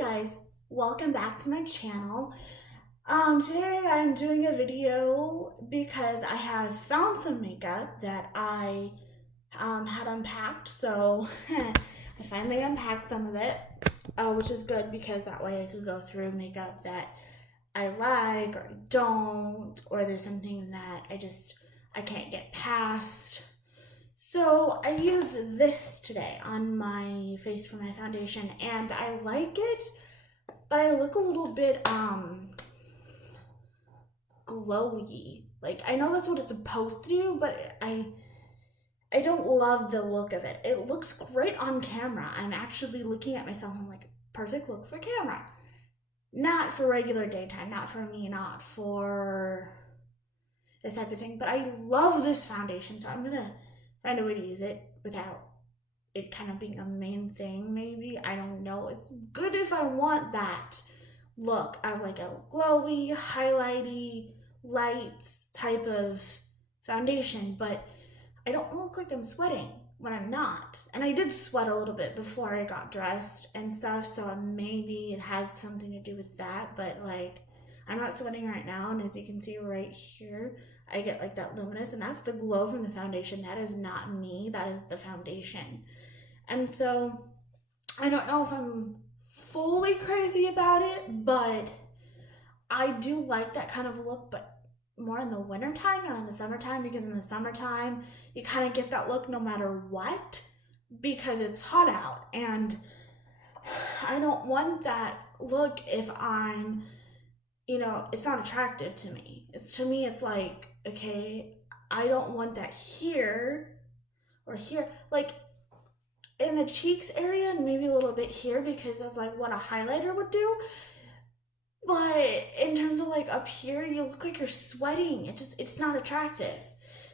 Guys, welcome back to my channel. Today I'm doing a video because I have found some makeup that I had unpacked. So I finally unpacked some of it, which is good because that way I could go through makeup that I like or I don't, or there's something that I can't get past. So I use this today on my face for my foundation and I like it, but I look a little bit glowy. Like, I know that's what it's supposed to do, but I don't love the look of it. It looks great on camera. I'm actually looking at myself and I'm like, perfect look for camera. Not for regular daytime, not for me, not for this type of thing, but I love this foundation, so I'm gonna find a way to use it without it kind of being a main thing. Maybe, I don't know. It's good if I want that look of like a glowy, highlighty, lights type of foundation, but I don't look like I'm sweating when I'm not. And I did sweat a little bit before I got dressed and stuff, so maybe it has something to do with that, but like, I'm not sweating right now, and as you can see right here, I get like that luminous, and that's the glow from the foundation. That is not me, that is the foundation. And so I don't know if I'm fully crazy about it, but I do like that kind of look, but more in the wintertime, not in the summertime, because in the summertime you kind of get that look no matter what because it's hot out, and I don't want that look if I'm, it's not attractive to me. To me, it's like, okay, I don't want that here or here. Like, in the cheeks area and maybe a little bit here because that's like what a highlighter would do. But in terms of like up here, you look like you're sweating. It's not attractive.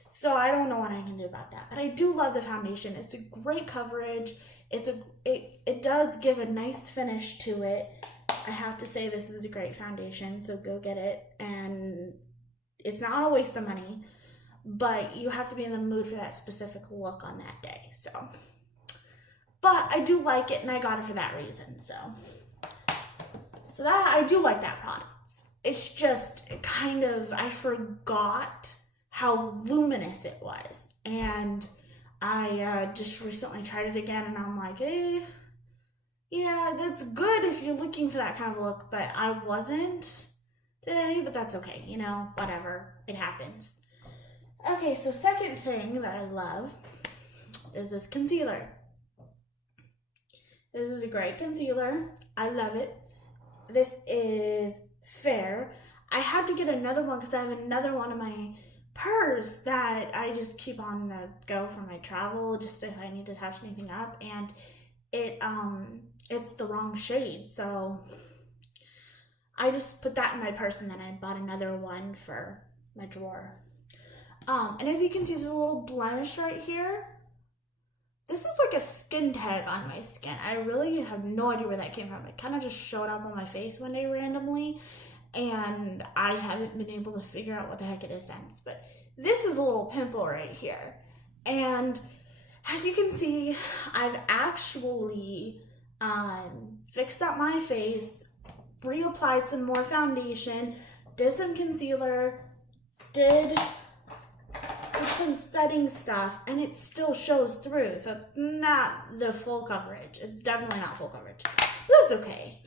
So I don't know what I can do about that. But I do love the foundation. It's a great coverage. It does give a nice finish to it. I have to say this is a great foundation, so go get it. And it's not a waste of money, but you have to be in the mood for that specific look on that day. But I do like it, and I got it for that reason. So that I do like that product. It's just kind of, I forgot how luminous it was, and I just recently tried it again, and I'm like, yeah, that's good if you're looking for that kind of look, but I wasn't today, but that's okay, whatever, it happens. Okay, so second thing that I love is this concealer. This is a great concealer. I love it. This is Fair. I had to get another one because I have another one in my purse that I just keep on the go for my travel, just if I need to touch anything up, and it's the wrong shade, so I just put that in my purse, and then I bought another one for my drawer. And as you can see, there's a little blemish right here. This is like a skin tag on my skin. I really have no idea where that came from. It kind of just showed up on my face one day randomly, and I haven't been able to figure out what the heck it is since. But this is a little pimple right here. And as you can see, I've actually fixed up my face, reapplied some more foundation, did some concealer, did some setting stuff, and it still shows through. So it's not the full coverage. It's definitely not full coverage. But that's okay.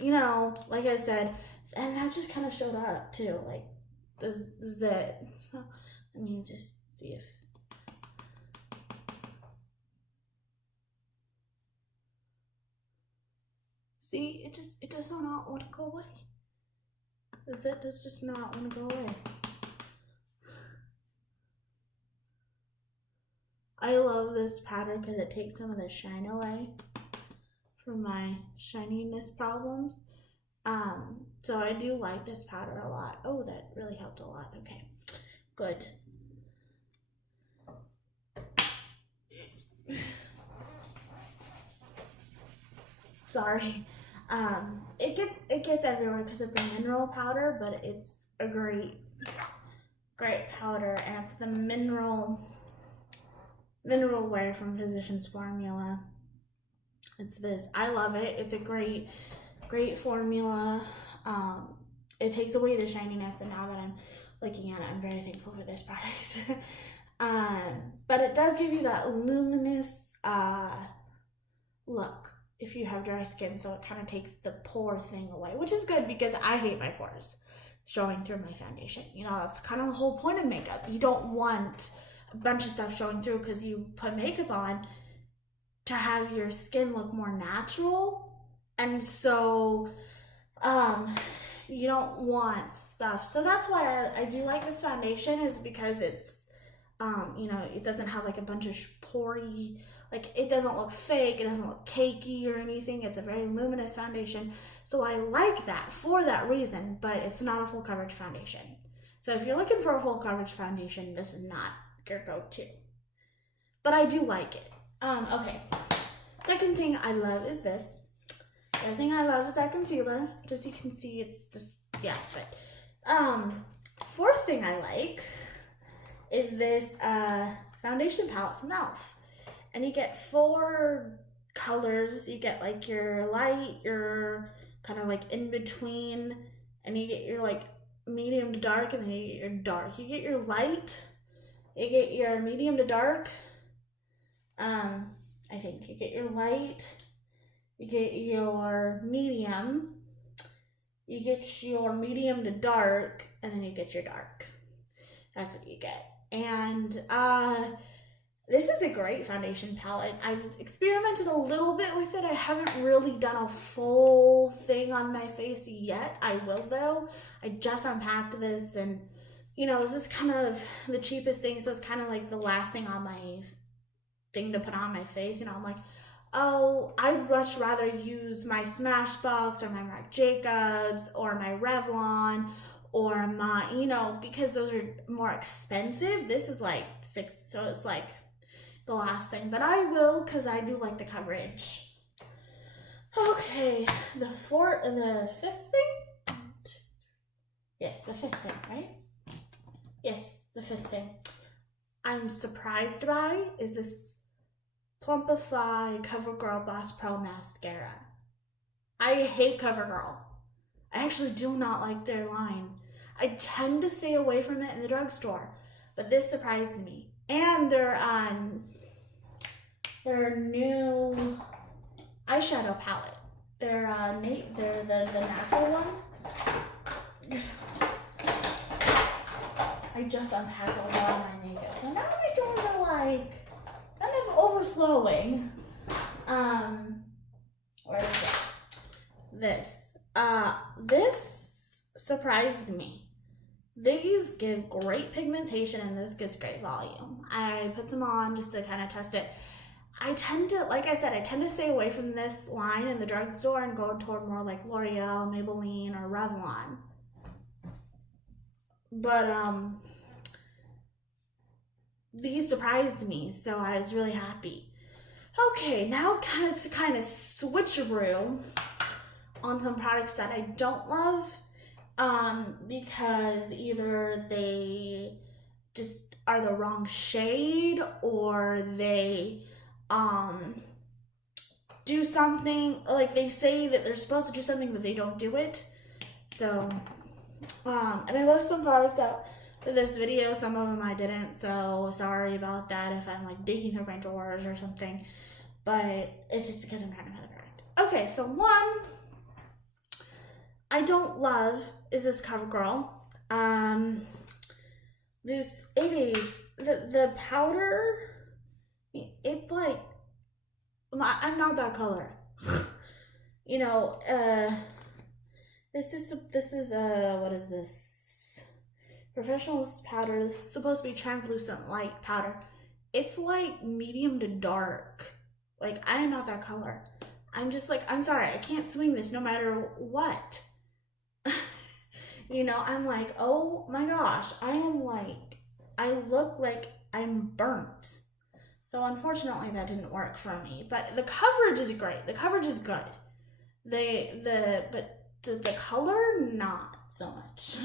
Like I said, and that just kind of showed up too. Like, this is it. So, let me just see if... See, it does not want to go away. It does just not want to go away. I love this powder because it takes some of the shine away from my shininess problems. So I do like this powder a lot. Oh, that really helped a lot. Okay, good. Sorry. It gets everywhere because it's a mineral powder, but it's a great powder, and it's the mineral wear from Physicians Formula. It's this. I love it. It's a great Great formula. It takes away the shininess, and now that I'm looking at it, I'm very thankful for this product. But it does give you that luminous look if you have dry skin, so it kind of takes the pore thing away, which is good because I hate my pores showing through my foundation. You know, that's kind of the whole point of makeup. You don't want a bunch of stuff showing through because you put makeup on to have your skin look more natural, and so you don't want stuff. So that's why I do like this foundation, is because it's you know, it doesn't have like a bunch of pory, like it doesn't look fake, it doesn't look cakey or anything. It's a very luminous foundation, so I like that for that reason, but it's not a full coverage foundation. So if you're looking for a full coverage foundation, this is not your go-to, but I do like it. Okay, second thing I love is this. The other thing I love is that concealer. As you can see, it's just, yeah, but fourth thing I like is this foundation palette from e.l.f. And you get 4 colors. You get like your light, your kind of like in between, and you get your like medium to dark, and then you get your dark. You get your light, you get your medium to dark. I think you get your light, you get your medium, you get your medium to dark, and then you get your dark. That's what you get. And this is a great foundation palette. I've experimented a little bit with it. I haven't really done a full thing on my face yet. I will though. I just unpacked this, and you know, this is kind of the cheapest thing, so it's kind of like the last thing on my thing to put on my face. You know, I'm like, oh, I'd much rather use my Smashbox or my Marc Jacobs or my Revlon or my, you know, because those are more expensive. This is like $6, so it's like the last thing, but I will because I do like the coverage. Okay, the fifth thing? Yes, the fifth thing, right? Yes, the fifth thing I'm surprised by is this Plumpify CoverGirl Boss Pro Mascara. I hate CoverGirl. I actually do not like their line. I tend to stay away from it in the drugstore, but this surprised me. And their new eyeshadow palette. They're the natural one. I just unpacked a lot of my makeup, so now I don't know, like, kind of overflowing. Where is it? This. This surprised me. These give great pigmentation, and this gives great volume. I put some on just to kind of test it. I tend to, like I said, I tend to stay away from this line in the drugstore and go toward more like L'Oreal, Maybelline, or Revlon. But these surprised me, so I was really happy. Okay, now it's a kind of switcheroo on some products that I don't love, because either they just are the wrong shade, or they do something, like they say that they're supposed to do something but they don't do it. So and I love some products that for this video, some of them I didn't, so sorry about that if I'm like digging through my drawers or something, but it's just because I'm trying to find the product. Okay, so one I don't love is this CoverGirl. This, it is, the powder, it's like, I'm not that color. You know, this is what is this? Professional powder. This is supposed to be translucent light powder. It's like medium to dark. Like, I am not that color. I'm just like, I'm sorry, I can't swing this no matter what. You know, I'm like, oh my gosh, I look like I'm burnt. So unfortunately that didn't work for me, but the coverage is great. The coverage is good. But the color, not so much.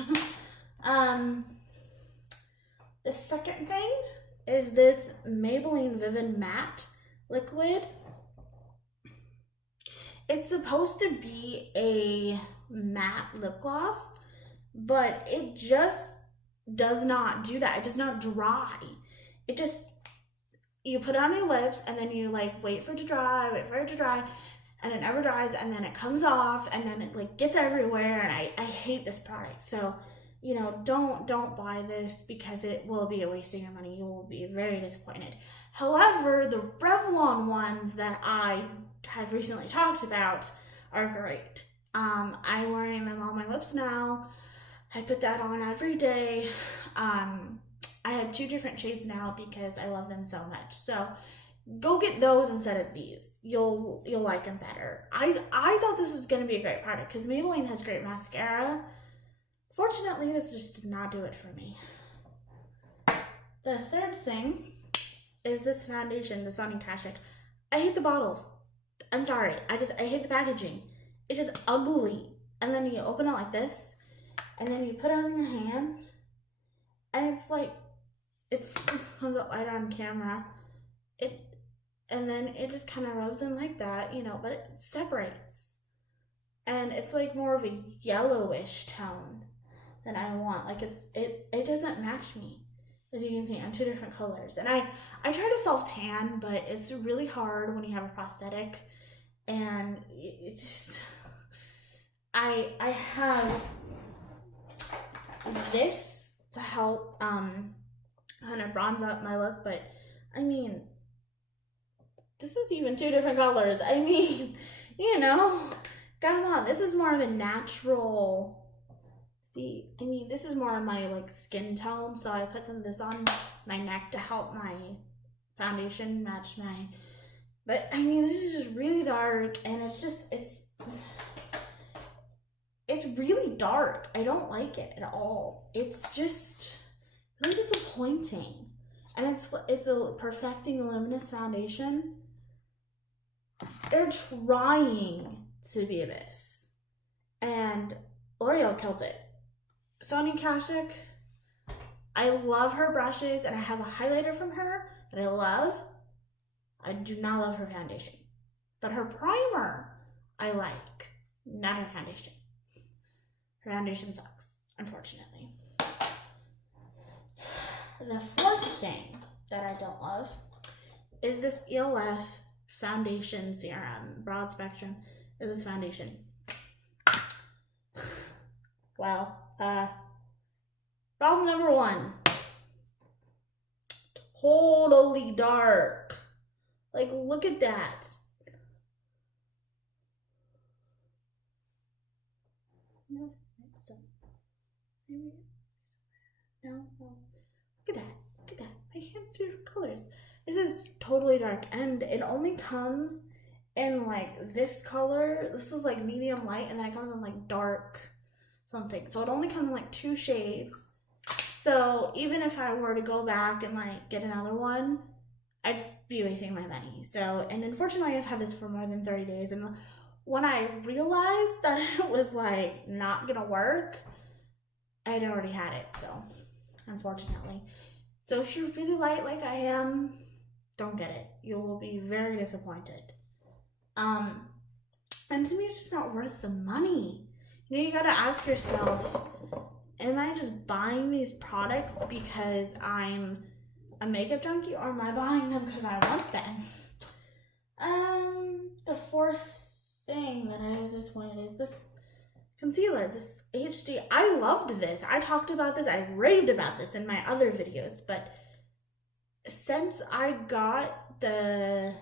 The second thing is this Maybelline Vivid Matte Liquid. It's supposed to be a matte lip gloss, but it just does not do that. It does not dry. It just, you put it on your lips and then you like wait for it to dry, and it never dries, and then it comes off, and then it like gets everywhere, and I hate this product. So, you know, don't buy this because it will be a waste of your money. You will be very disappointed. However, the Revlon ones that I have recently talked about are great. I'm wearing them on my lips now. I put that on every day. I have 2 different shades now because I love them so much. So go get those instead of these. You'll like them better. I thought this was gonna be a great product because Maybelline has great mascara. Fortunately, this just did not do it for me. The third thing is this foundation, the Sonia Kashuk. I hate the bottles. I'm sorry. I hate the packaging. It's just ugly. And then you open it like this, and then you put it on your hand, and it's like, it comes up right on camera. And then it just kind of rubs in like that, you know, but it separates. And it's like more of a yellowish tone than I want. Like it doesn't match me. As you can see, I'm 2 different colors. And I try to self-tan, but it's really hard when you have a prosthetic. And it's just, I have this to help kind of bronze up my look, but I mean, this is even 2 different colors. I mean, you know, come on, this is more of a natural, see, I mean, this is more of my like skin tone, so I put some of this on my neck to help my foundation match my, but I mean, this is just really dark, and it's just, it's really dark. I don't like it at all. It's just really disappointing. And it's a Perfecting Luminous foundation. They're trying to be this, and L'Oreal killed it. Sonia Kashuk, I love her brushes, and I have a highlighter from her that I love. I do not love her foundation, but her primer I like, not her foundation. Her foundation sucks, unfortunately. The 4th thing that I don't love is this ELF foundation serum. Broad spectrum is this foundation. Well, problem number 1. Totally dark. Like, look at that. No, it's done. Maybe. No. Look at that. My hand's 2 different colors. This is totally dark, and it only comes in like this color. This is like medium light, and then it comes in like dark something. So it only comes in like 2 shades. So even if I were to go back and like get another one, I'd be wasting my money. So, and unfortunately I've had this for more than 30 days. And when I realized that it was like not gonna work, I'd already had it, so unfortunately. So if you're really light like I am, don't get it. You will be very disappointed. And to me, it's just not worth the money. You know, you gotta ask yourself, am I just buying these products because I'm a makeup junkie, or am I buying them because I want them? The 4th thing that I was disappointed is this concealer, this HD. I loved this. I talked about this. I raved about this in my other videos, but since I got the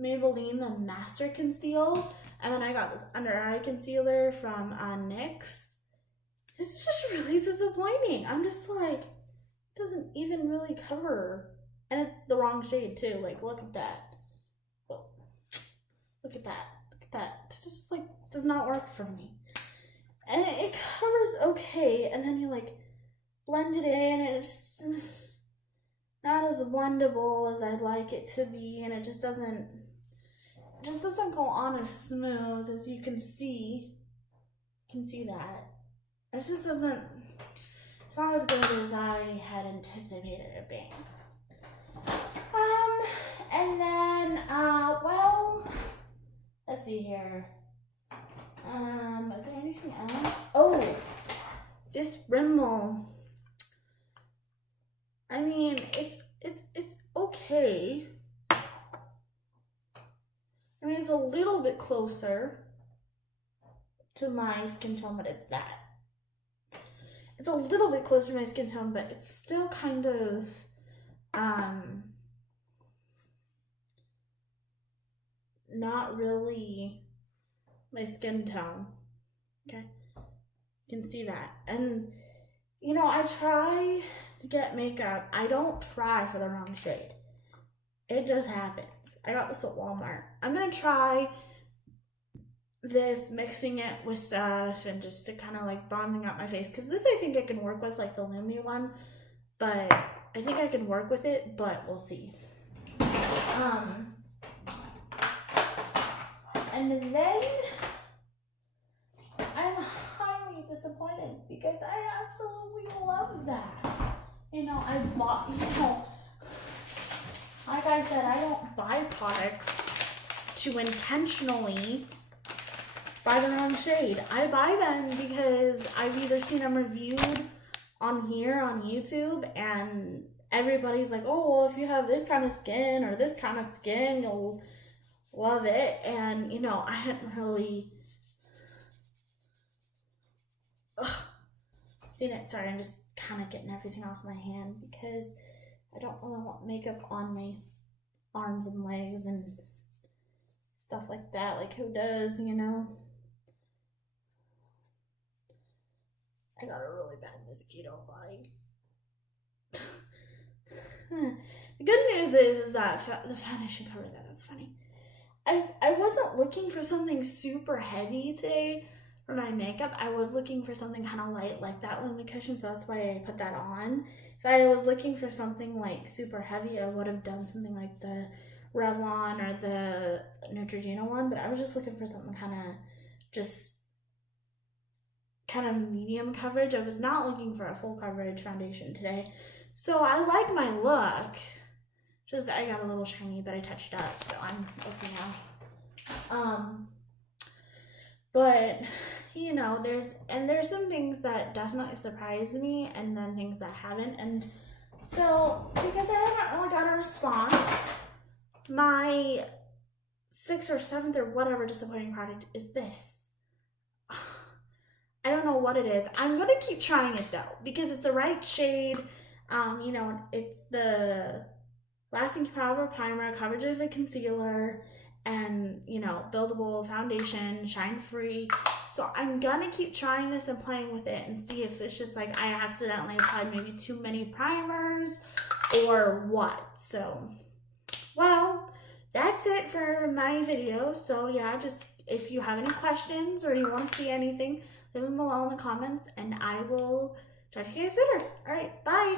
Maybelline, the Master Conceal, and then I got this under eye concealer from NYX, this is just really disappointing. I'm just like, it doesn't even really cover, and it's the wrong shade too. Like, look at that. Oh, look at that. That just like does not work for me, and it covers okay, and then you like blend it in, and it's not as blendable as I'd like it to be, and it just doesn't go on as smooth as you can see. You can see that it just doesn't. It's not as good as I had anticipated it being. And then, well, let's see here. Is there anything else? Oh, this Rimmel. I mean, it's okay. I mean, it's a little bit closer to my skin tone, but it's that. It's a little bit closer to my skin tone, but it's still kind of, not really my skin tone. Okay, you can see that. And you know, I try to get makeup. I don't try for the wrong shade. It just happens. I got this at Walmart. I'm gonna try this, mixing it with stuff and just to kind of like bronzing out my face, because this I think I can work with, like the Lumi one, but I think I can work with it, but we'll see. And then I'm highly disappointed because I absolutely love that. You know, I bought, you know, like I said, I don't buy products to intentionally buy the wrong shade. I buy them because I've either seen them reviewed on here on YouTube and everybody's like, oh, well, if you have this kind of skin or this kind of skin, you'll love it. And, you know, I hadn't really seen it. Sorry, I'm just kind of getting everything off my hand because I don't really want makeup on my arms and legs and stuff like that. Like, who does, you know? I got a really bad mosquito bite. The good news is that the foundation covered that. That's funny. I wasn't looking for something super heavy today for my makeup. I was looking for something kind of light like that Lumi cushion, so that's why I put that on. If I was looking for something like super heavy, I would have done something like the Revlon or the Neutrogena one, but I was just looking for something kind of medium coverage. I was not looking for a full coverage foundation today. So I like my look. Just I got a little shiny, but I touched up, so I'm okay now. But you know, there's some things that definitely surprised me, and then things that haven't. And so because I haven't really got a response, my 6th or 7th or whatever disappointing product is this. I don't know what it is. I'm gonna keep trying it though because it's the right shade. You know, it's the lasting power primer, coverage of a concealer, and you know, buildable foundation, shine free. So I'm gonna keep trying this and playing with it and see if it's just like I accidentally applied maybe too many primers or what. So, well, that's it for my video. So yeah, just if you have any questions or you want to see anything, leave them below in the comments and I will talk to you guys later. All right, bye.